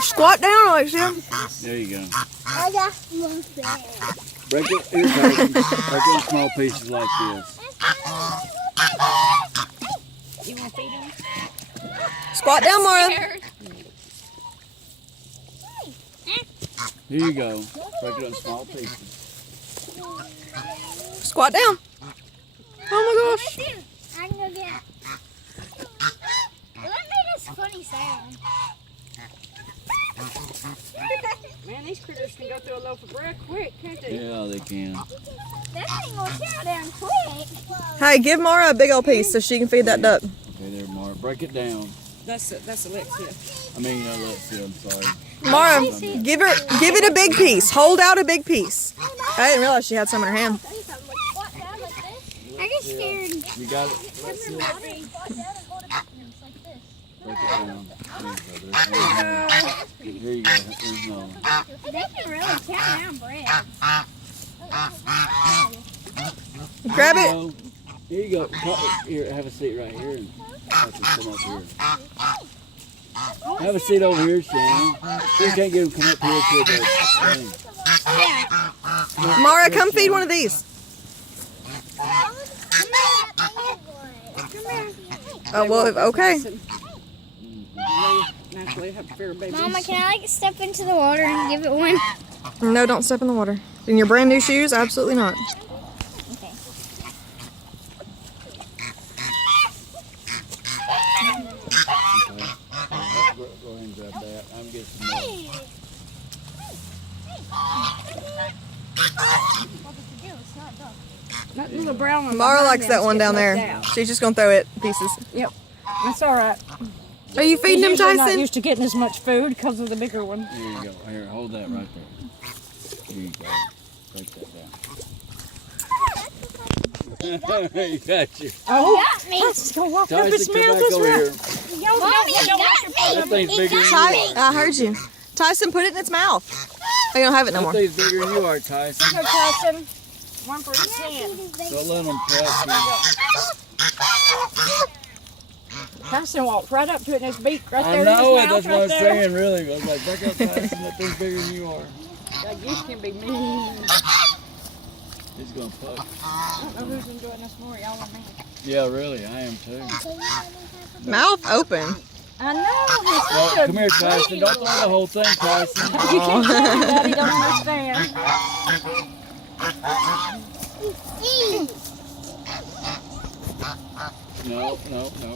Squat down, Alexia. There you go. I got one thing. Break it, here, Tyson. Break it in small pieces like this. You want to feed him? Squat down, Mara. Here you go. Break it in small pieces. Squat down. Oh my gosh. I'm gonna get. Let me this funny sound. Man, these critters can go through a loaf of bread quick, can't they? Yeah, they can. That thing will chow down quick. Hey, give Mara a big old piece so she can feed that duck. Okay, there, Mara. Break it down. That's Alexia. I mean, Alexia, I'm sorry. Mara, give it a big piece. Hold out a big piece. I didn't realize she had some in her hand. I get scared. You got it? Alexia? Break it down. Here you go. There's no one. They can really chow down bread. Grab it. Here you go. Here, have a seat right here. Come up here. Have a seat over here, Shannon. You can't get him come up here to the thing. Mara, come feed one of these. Oh, well, okay. Naturally have fear of babies. Mama, can I step into the water and give it one? No, don't step in the water. In your brand new shoes? Absolutely not. Okay. Go ahead and grab that. I'm getting some more. That little brown one. Mara behind likes them's that one down getting there. left out. She's just going to throw it pieces. Yep, that's all right. Are you feeding him, He's usually not Tyson? used to getting as much food because of the bigger one. Here you go. Here, hold that right there. Here you go. Break that down. You got you. Oh, Got me. Tyson's gonna walk up Tyson, his come mouth back this over way. here. Mommy, it got That me. thing's bigger than you Ty, are. I heard you. Tyson, put it in its mouth. Oh, you don't have it no That more. thing's bigger than you are, Tyson. Go, Tyson. One for each hand. Don't let them press Tyson walked right up to it and his beak right you. there I in know his it. mouth That's what right I'm there. saying, really. I was like, back up, Tyson. That thing's bigger than you are. That goose can be mean. He's going to puck. I don't know who's enjoying this more, y'all or me. Yeah, really. I am too. Mouth open. I know. He's Well, such a come here, Tyson. baby. Don't throw the whole thing, Tyson. You can't tell him that. He don't understand. No, no, no.